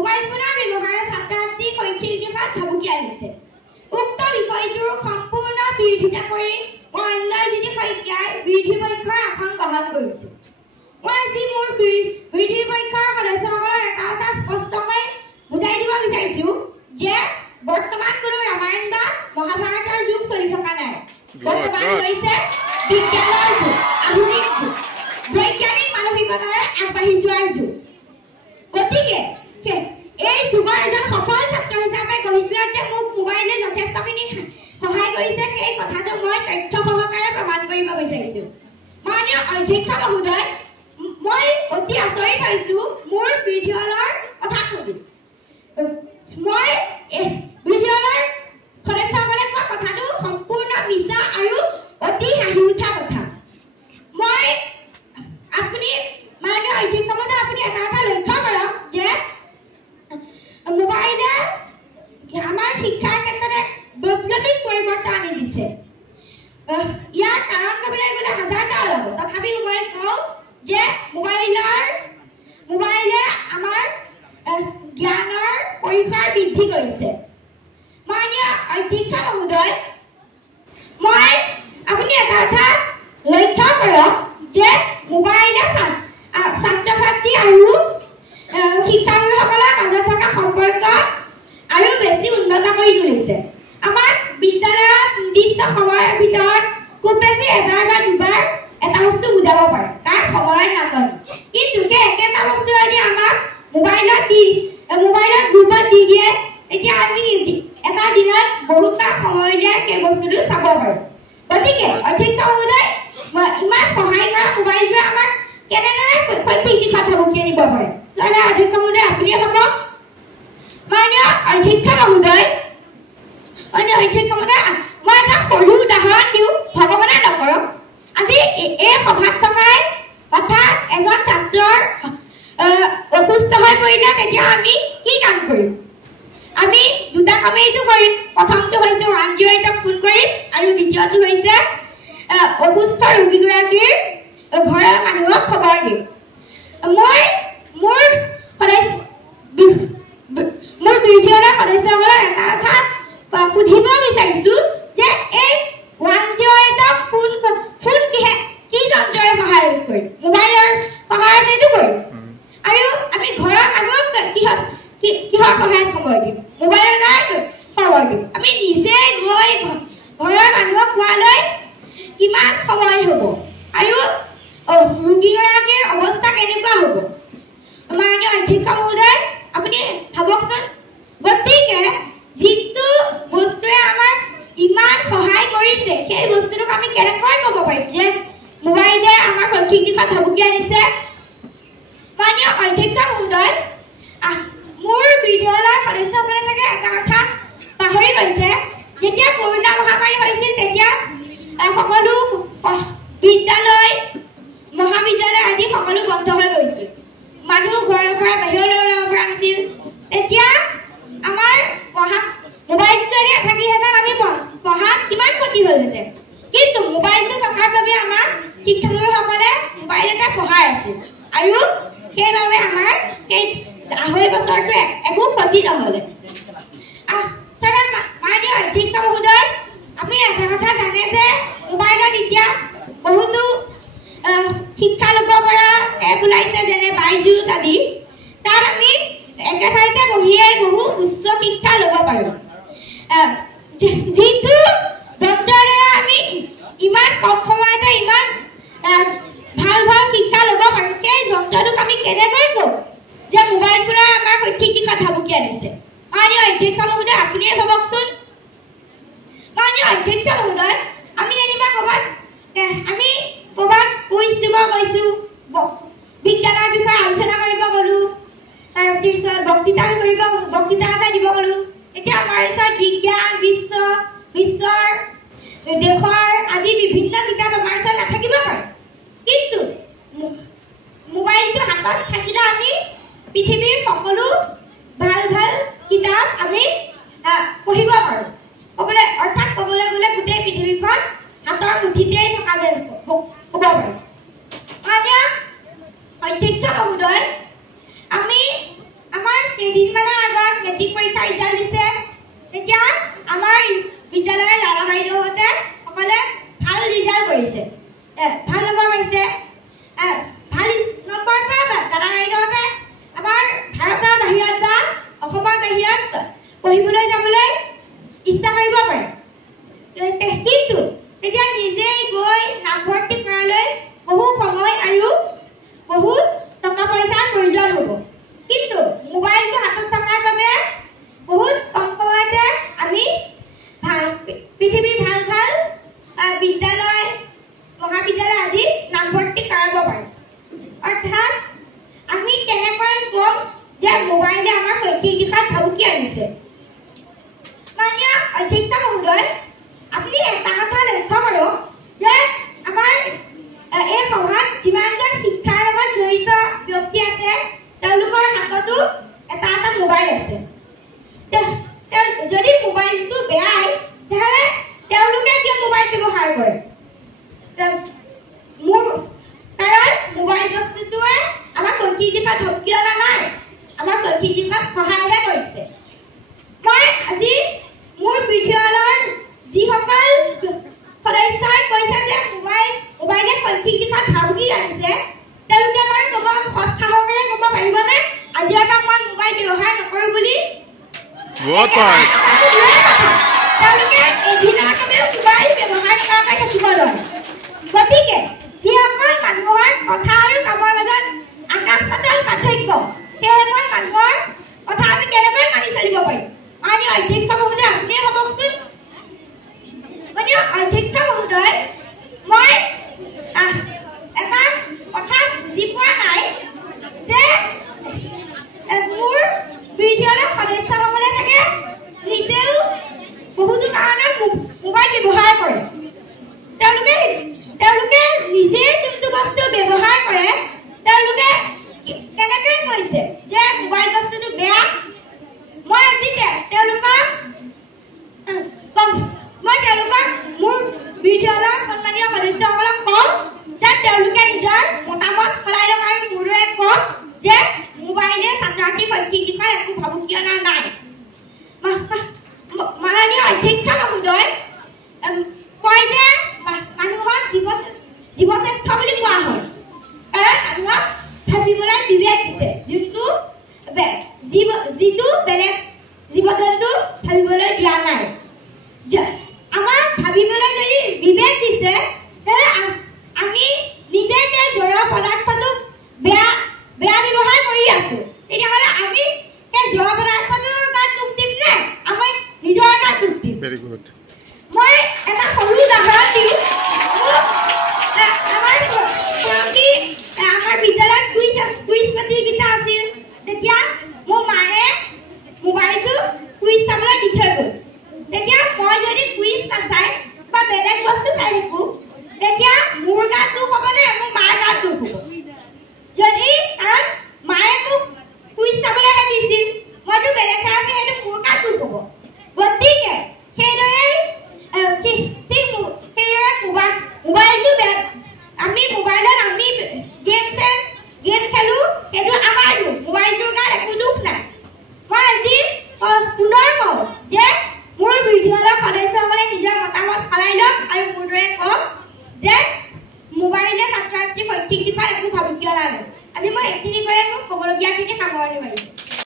Mobile ফোনৰ ব্যৱহাৰে ছাত্ৰ-ছাত্ৰীৰ শৈক্ষিক দিশত ভাবুকি আনিছে। উক্ত বিষয়টোৰ সম্পূৰ্ণ বিৰোধিতা কৰি মই অন্যজ্যোতি শইকীয়াৰ বিৰোধী পক্ষৰ আসন গ্ৰহণ কৰিছোঁ। মই আজি মোৰ বিৰোধী পক্ষৰ সদস্যসকলক এটা কথা স্পষ্টকৈ বুজাই দিব বিচাৰিছোঁ যে বৰ্তমান কোনো ৰামায়ণ বা মহাভাৰতৰ যুগ চলি থকা নাই। বৰ্তমান হৈছে বিজ্ঞানৰ যুগ, আধুনিক যুগ, বৈজ্ঞানিক মানসিকতাৰে আগবাঢ়ি যোৱাৰ যুগ। গতিকে এই যুগৰ এজন সফল ছাত্ৰ হিচাপে গঢ়ি তোলাতে মোক মোবাইলে যথেষ্টখিনি সহায় কৰিছে, সেই কথাটো মই তথ্য সহকাৰে প্ৰমাণ কৰিব বিচাৰিছোঁ। মাননীয় অধ্যক্ষ মহোদয়, মই অতি আচৰিত হৈছোঁ মোৰ বিৰোধী দলৰ কথা শুনি। মই বিৰোধী দলৰ সদস্যসকলে কোৱা কথাটো সম্পূৰ্ণ মিছা আৰু অতি হাঁহি উঠা কথা। আপুনি মাননীয় অধ্যক্ষ মহোদয়, আপুনি এটা কথা লক্ষ্য কৰক যে মোবাইলে আমাৰ শিক্ষাৰ ক্ষেত্ৰত বৈপ্লৱিক পৰিৱৰ্তন আনি দিছে। ইয়াৰ কাৰণ ক'বলৈ গ'লে হাজাৰটা ওলাব, তথাপিও মই কওঁ যে মোবাইলে আমাৰ জ্ঞানৰ পৰিসৰ বৃদ্ধি কৰিছে। মাননীয় অধ্যক্ষ মহোদয়, আপুনি এটা কথা লক্ষ্য কৰক যে মোবাইলে ছাত্ৰ-ছাত্ৰী আৰু শিক্ষাগুৰুসকলৰ মাজত থকা সম্পৰ্ক আৰু বেছি উন্নত কৰি তুলিছে। আমাক বিদ্যালয়ত নিৰ্দিষ্ট সময়ৰ ভিতৰত খুব বেছি এবাৰ বা দুবাৰ এটা বস্তু বুজাব পাৰে, কাৰণ সময়ৰ নাটনি। কিন্তু সেই একেটা বস্তু যদি আমাক মোবাইলত গ্ৰুপত দি দিয়ে, তেতিয়া আমি এটা দিনত বহুতবাৰ সময় উলিয়াই সেই বস্তুটো চাব পাৰোঁ। গতিকে অধ্যক্ষ মহোদয়, ইমান সহায় কৰা মোবাইলটোৱে আমাক কেনেদৰে শৈক্ষিক দিশত ভাবুকি আনিব পাৰে? অধ্যক্ষ মহোদয়, আপুনিয়ে ক'ব। মাননীয় অধ্যক্ষ মহোদয়, মই এটা সৰু উদাহৰণ দিওঁ, ভগৱানে নকৰক আজি এই সভাত থকাই হঠাৎ এজন ছাত্ৰৰ অসুস্থ হৈ পৰিলে, তেতিয়া আমি কি কাম কৰিম? আমি দুটা কামেইটো কৰিম। প্ৰথমটো হৈছে 108ক ফোন কৰিম আৰু দ্বিতীয়টো হৈছে অসুস্থ ৰোগীগৰাকীৰ ঘৰৰ মানুহক খবৰ দিম। মই মোৰ বিৰোধী দলৰ সদস্যসকলক এটা কথা সুধিব বিচাৰিছোঁ যে এই 108ক ফোন কি যন্ত্ৰৰে সহায় কৰিম? মোবাইলৰ সহায়তেতো কৰিম। আৰু আমি ঘৰৰ মানুহক কিহৰ সহায়ত খবৰ দিম? মোবাইলৰ দ্বাৰাই খবৰ দিম। আমি নিজে গৈ ঘৰৰ মানুহক কোৱালৈ কিমান সময় হ'ব আৰু ৰোগীগৰাকীৰ অৱস্থা কেনেকুৱা হ'ব? মাননীয় অধ্যক্ষ মহোদয়, আপুনি ভাবকচোন। গতিকে যিটো বস্তুৱে আমাক ইমান সহায় কৰিছে, সেই বস্তুটোক আমি কেনেকৈ ক'ব পাৰিম যে মোবাইলে আমাৰ শৈক্ষিক দিশত ভাবুকি আনিছে? মাননীয় অধ্যক্ষ মহোদয়, মোৰ বিৰোধী দলৰ সদস্যসকলে চাগে এটা কথা পাহৰি গৈছে। যেতিয়া কৰোণা মহামাৰী হৈছিল, তেতিয়া সকলো বিদ্যালয়, মহাবিদ্যালয় আদি সকলো বন্ধ হৈ গৈছিল। মানুহ ঘৰৰ পৰা বাহিৰলৈ ওলাব পৰা নাছিল। তেতিয়া আমাৰ মোবাইলটো যদি নাথাকিলেহেঁতেন আমি পঢ়াত কিমান ক্ষতি হ'লহেঁতেন। কিন্তু মোবাইলটো থকাৰ বাবে আমাক শিক্ষাগুৰুসকলে মোবাইল এটা পঢ়াই আছিল আৰু সেইবাবে আমাৰ সেই 2.5 বছৰটো একো ক্ষতি নহ'লে। মাননীয় অধ্যক্ষ মহোদয়, আপুনি এটা কথা জানে যে মোবাইলত এতিয়া বহুতো শিক্ষা ল'ব পৰা এপ ওলাইছে, যেনে বাইজুচ আদি। তাত আমি একেঠাইতে বহিয়েই বহু উচ্চ শিক্ষা ল'ব পাৰোঁ। যিটো যন্ত্ৰৰে আমি ইমান কম সময়তে ইমান ভাল শিক্ষা ল'ব পাৰোঁ, সেই যন্ত্ৰটোক আমি কেনেকৈ কওঁ যে মোবাইল ফোনে আমাৰ শৈক্ষিক দিশত ভাবুকি আনিছে? মাননীয় অধ্যক্ষ মহোদয়, আপুনিয়ে ভাবকচোন। মাননীয় অধ্যক্ষ মহোদয়, আমি যেনিবা ক'ৰবাত কুইজ দিব গৈছোঁ, বিজ্ঞানৰ বিষয়ে আলোচনা কৰিব গ'লোঁ, তাৰপিছত বক্তৃতা এটা দিব গ'লোঁ। এতিয়া আমাৰ ওচৰত বিজ্ঞান, বিশ্বৰ, দেশৰ আদি বিভিন্ন কিতাপ আমাৰ ওচৰত নাথাকিব পাৰে। কিন্তু মোবাইলটো হাতত থাকিলে আমি পৃথিৱীৰ সকলো ভাল কিতাপ আমি পঢ়িব পাৰোঁ। অৰ্থাৎ ক'বলৈ গ'লে গোটেই পৃথিৱীখন হাতৰ মুঠিতেই থকা যেন ক'ব পাৰোঁ। মাননীয় অধ্যক্ষ মহোদয়, আমি আমাৰ কেইদিনমানৰ আগত মেট্ৰিক পৰীক্ষা ৰিজাল্ট দিছে তেতিয়া আমাৰ বিদ্যালয়ৰ লালা বাইদেউহঁতে সকলে ভাল ৰিজাল্ট কৰিছে ভাল নম্বৰ পাইছে ভাল নম্বৰ পাই লালা বাইদেউহঁতে আমাৰ ভাৰতৰ বাহিৰত বা অসমৰ বাহিৰত পঢ়িবলৈ যাবলৈ ইচ্ছা কৰিব পাৰে কিন্তু তেতিয়া নিজেই গৈ নামভৰ্তি কৰালৈ বহু সময় আৰু বহু টকা পইচাৰ প্ৰয়োজন হ'ব কিন্তু মোবাইলটো হাতত থকাৰ বাবে বহুত কম সময়তে আমি পৃথিৱীৰ ভাল ভাল বিদ্যালয় মহাবিদ্যালয় আদি নামভৰ্তি কৰাব পাৰোঁ অৰ্থাৎ আমি কেনেকৈ ক'ম যে মোবাইলে আমাৰ শৈক্ষিক দিশত ভাবুকি আনিছে মাননীয় অধ্যক্ষ মহোদয় আপুনি এটা কথা লক্ষ্য কৰক যে আমাৰ এই সভাত যিমানজন শিক্ষাৰ লগত জড়িত ব্যক্তি আছে তেওঁলোকৰ হাততো এটা এটা মোবাইল আছে যদি মোবাইলটো বেয়াই তেতিয়াহ'লে তেওঁলোকে কিয় মোবাইল ব্যৱহাৰ কৰে কাৰণ মোবাইল বস্তুটোৱে আমাৰ শৈক্ষিক দিশত ভাবুকি অনা নাই আমাৰ শৈক্ষিক দিশত সহায়হে কৰিছে মই আজি মোৰ বিদ্যালয়ৰ যিসকল সদস্যই কৈছে যে মোবাইলে শৈক্ষিক দিশত ভাবুকি আনিছে তেওঁলোকে বাৰু ক'ব সাহসেৰে ক'ব পাৰিবনে আজিৰ পৰা মই মোবাইল ব্যৱহাৰ নকৰোঁ বুলি তেওঁলোকে এদিনৰ বাবেও মোবাইল ব্যৱহাৰ নকৰাকৈ থাকিব নোৱাৰে গতিকে যিসকল মানুহৰ কথা আৰু কামৰ মাজত আকাশ পাতাল পাৰ্থক্য সেইসকল মানুহৰ কথা আমি কেনেকৈ মানি চলিব পাৰিম মাননীয় অধ্যক্ষ মহোদয় আপুনিয়ে ভাবকচোন মাননীয় অধ্যক্ষ মহোদয় মই এটা কথা বুজি পোৱা নাই যে মোৰ বিদ্যালয়ৰ সদস্যসকলে চাগে নিজেও বহুতো কাৰণত মোবাইল ব্যৱহাৰ কৰে তেওঁলোকে নিজে যোনটো বস্তু ব্যৱহাৰ কৰে তেওঁলোকে কেনেকৈ কৈছে যে মোবাইল বস্তুটো বেয়া মই আজি তেওঁলোকক মোৰ বিদ্যালয়ৰ সন্মানীয় সদস্যসকলক কম যে তেওঁলোকে নিজৰ মতামত সলাই লওক আৰু মোৰে কওক যে মোবাইলে ছাত্ৰ ছাত্ৰীৰ শৈক্ষিক দিশত একো ভাবুকি অনা নাই মাননীয় অধ্যক্ষ মহোদয় কয় যে মানুহক জীৱশ্ৰেষ্ঠ বুলি কোৱা হয় কাৰণ মানুহক ভাবিবলৈ বিবেক দিছে যিটো বেলেগ জীৱ জন্তু ভাবিবলৈ দিয়া নাই আমাক ভাবিবলৈ যদি বিবেক দিছে তেতিয়াহ'লে আমি নিজে যে জড় পদাৰ্থটোক বেয়া ব্যৱহাৰ কৰি আছো তেতিয়াহ'লে আমি সেই জড় পদাৰ্থটোৰ গাত দুখ দিম নে আমাৰ নিজৰ গাত দুখ দিম মই এটা সৰু উদাহৰণ দিওঁ আমাৰ বিদ্যালয়ত কুইজ প্ৰতিযোগিতা আছিল তেতিয়া মোৰ মায়ে মোবাইলটো কুইজ চাবলৈ দি থৈ গ'ল তেতিয়া মই যদি কুইজ নাচাই বা বেলেগ বস্তু চাই থাকোঁ তেতিয়া মোৰ গাত দুখ হ'বনে মোৰ মাৰ গাত দুখ হ'ব যদি কাৰণ মায়ে মোক কুইজ চাবলৈহে দিছিল মইতো বেলেগ চাই আছোঁ সেইটো মোৰ গাত দুখ হ'ব গতিকে সেইদৰে মোবাইলটো আমি মোবাইলত আমি গেম খেলোঁ সেইটো আমাৰ দুখ মোবাইলটোৰ গাত একো দুখ নাই মই আজি পুনৰ কওঁ যে মোৰ বিদ্যালয়ৰ সদস্যসকলে নিজৰ মতামত সলাই লওক আৰু মোৰ দৰে কওক যে মোবাইলে ছাত্ৰ ছাত্ৰীৰ শৈক্ষিক দিশত একো ভাবুকি অনা নাই আজি মই এইখিনি কৰি মোক ক'বলগীয়াখিনি সামৰণি মাৰিম